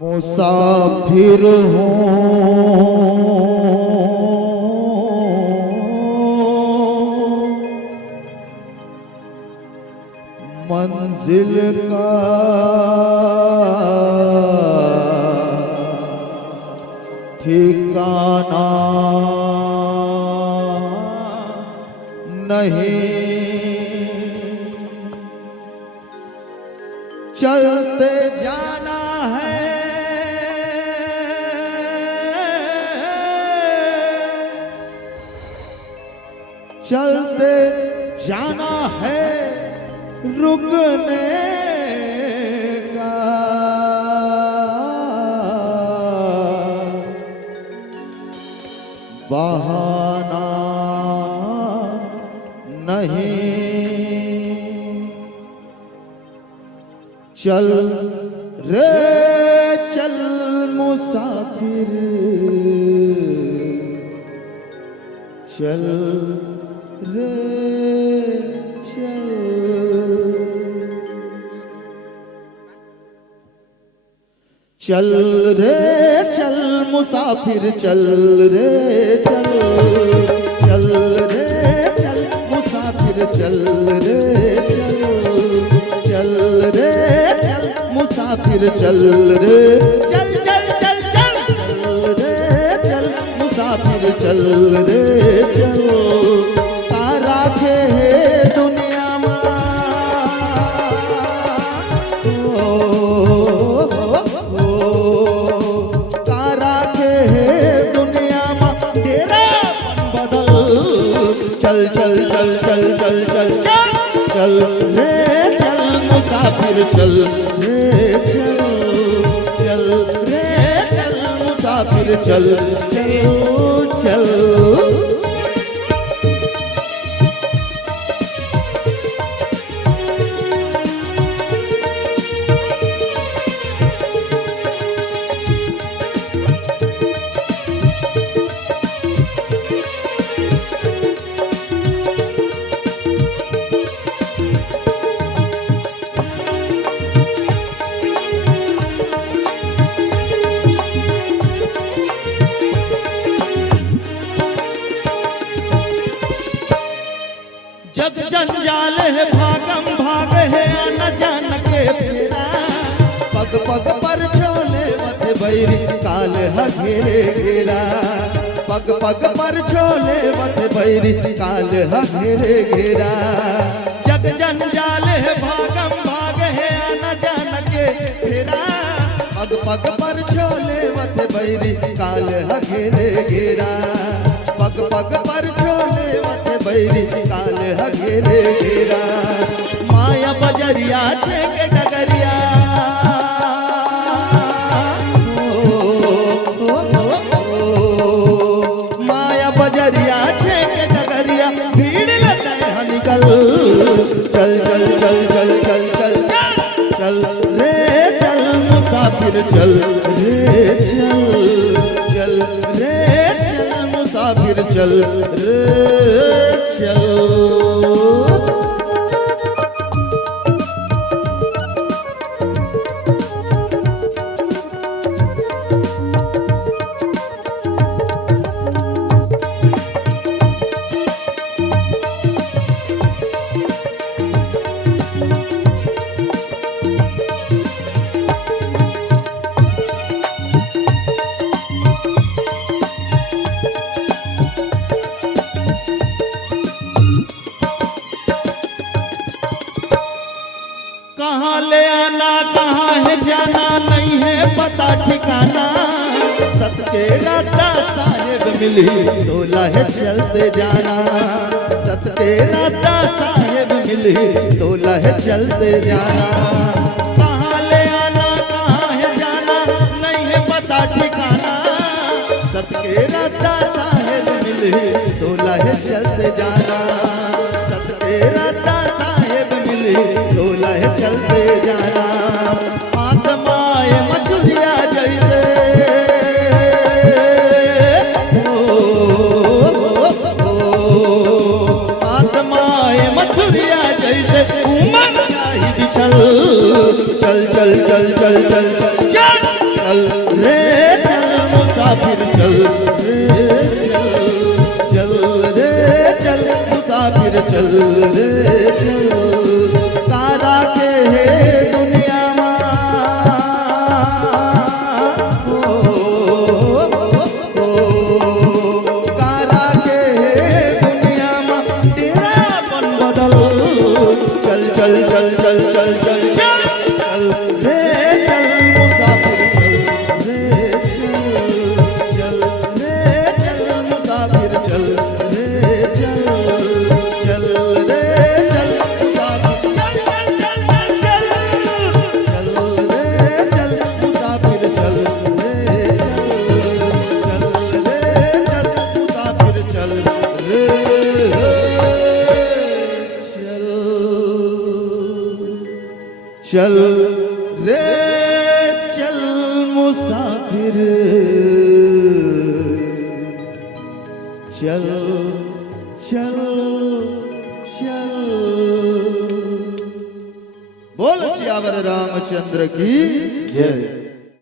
मुसाफिर हूँ मंजिल का ठिकाना नहीं, चलते जाना है चलते जाना है रुकने का बहाना नहीं। चल रे चल मुसाफिर, चल रे चल, चल रे चल मुसाफिर, चल रे चल, चल रे चल मुसाफिर, चल रे चल, चल रे चल मुसाफिर, चल रे चल, चल चल चल, चल रे चल मुसाफिर, चल रे चल। तारा के दुनिया में तारा के दुनिया में तेरा बदल, चल चल चल चल चल चल चल, चल रे चल मुसाफिर, चल रे चल, चल रे चल मुसाफिर, चल चल चल। जग जंजाल है भागम भाग है न जान के फेरा, पग पग पर छोले मत बैरी काल घेरे घेरा, पग पग पर छोले मत बैरी काल घेरे घेरा। जग जंजाल है भागम भाग है न जान के फेरा, पग पग पर छोले मत बैरी काल घेरे घेरा, पग पग पर छोले मत बैरी काल घेरे घेरा। माया बजरिया छेके डगरिया, माया बजरिया छेके डगरिया, भीड़ लगे निकल, चल चल चल चल चल चल चल रे चल मुसाफिर, चल रे चल, चल रे चल मुसाफिर, चल रे चल। कहाँ ले आना कहाँ है जाना नहीं है पता ठिकाना, सत के राता साहेब मिली तोला है चलते जाना, सत के राता साहेब मिली तोला है चलते जाना। कहाँ ले आना कहाँ है जाना नहीं है पता ठिकाना, सत के राता साहेब मिली तोला है चलते जाना, सत के राता साहेब मिली तोला है चलते जाना। आत्माए मछुरिया जैसे आत्माए मछुरिया जैसे उमर जाहि बिछल, चल चल चल चल चल चल चल चल रे चल मुसाफिर चल रे चल रे चल मुसाफिर चल रे चल तारा के है दुनिया में तारा के है दुनिया में तेरा बन बदल चल चल चल चल चल चल चल रे चल मुसाफिर चल रे चल मुसाफिर चल रे चल रे चल मुसाफिर चल मुसाफिर चल रे मुसाफिर चल रे चल रे चल मुसाफिर चल चल चल बोल सियावर रामचंद्र की जय।